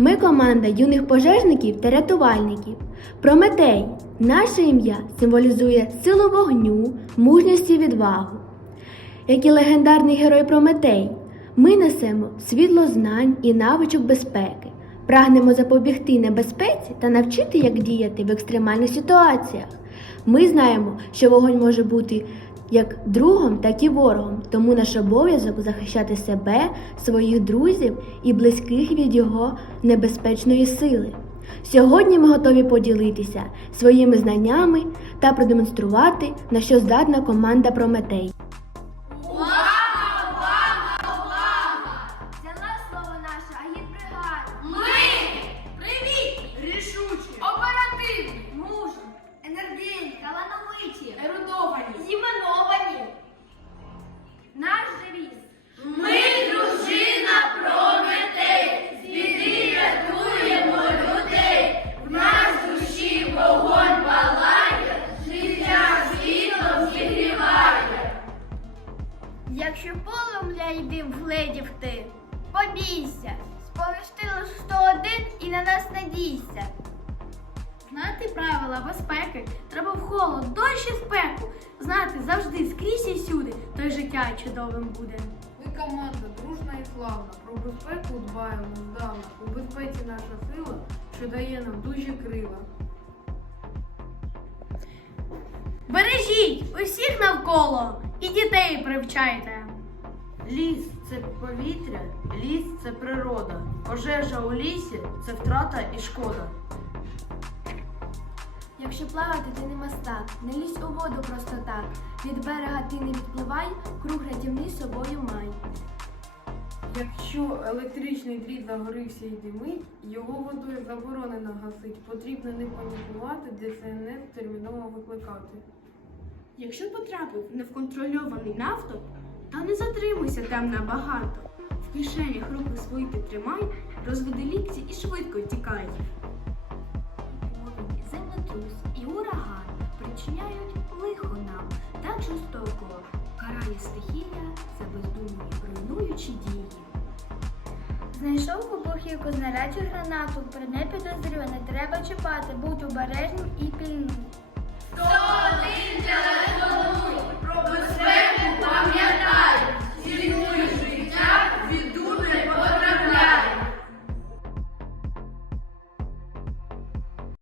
Ми команда юних пожежників та рятувальників. Прометей, наше ім'я символізує силу вогню, мужність і відвагу. Як і легендарний герой Прометей, ми несемо світло знань і навичок безпеки, прагнемо запобігти небезпеці та навчити, як діяти в екстремальних ситуаціях. Ми знаємо, що вогонь може бути як другом, так і ворогом, тому наш обов'язок захищати себе, своїх друзів і близьких від його небезпечної сили. Сьогодні ми готові поділитися своїми знаннями та продемонструвати, на що здатна команда Прометей. Якщо полум'я йди вгледів ти, побійся, сповісти лиш 101 і на нас надійся. Знати правила безпеки треба в холод, дощ і спеку. Знати завжди скрізь і всюди, то й життя чудовим буде. Ми команда дружна і славна. Про безпеку дбаємо здавна. У безпеці наша сила, що дає нам дужі крила. Бережіть усіх навколо і дітей привчайте. Ліс це повітря, ліс це природа. Пожежа у лісі це втрата і шкода. Якщо плавати ти не мастак, не лізь у воду просто так. Від берега ти не відпливай, круг рятівний собою май. Якщо електричний дріт загорівся і димить, його водою заборонено гасить. Потрібно не панікувати, ДСНС терміново викликати. Якщо потрапив в невконтрольований нафтоп, то не затримуйся там набагато. В кишенях руки свої ти тримай, розведи лікті і швидко тікай. Повінь, землетрус і ураган причиняють лихо нам так жорстоко. Карає стихія за бездумні руйнуючі дії. Знайшов вибухівку, знарядь гранату, при не підозрює, не треба чіпати, будь обережним і пильним. Хто один для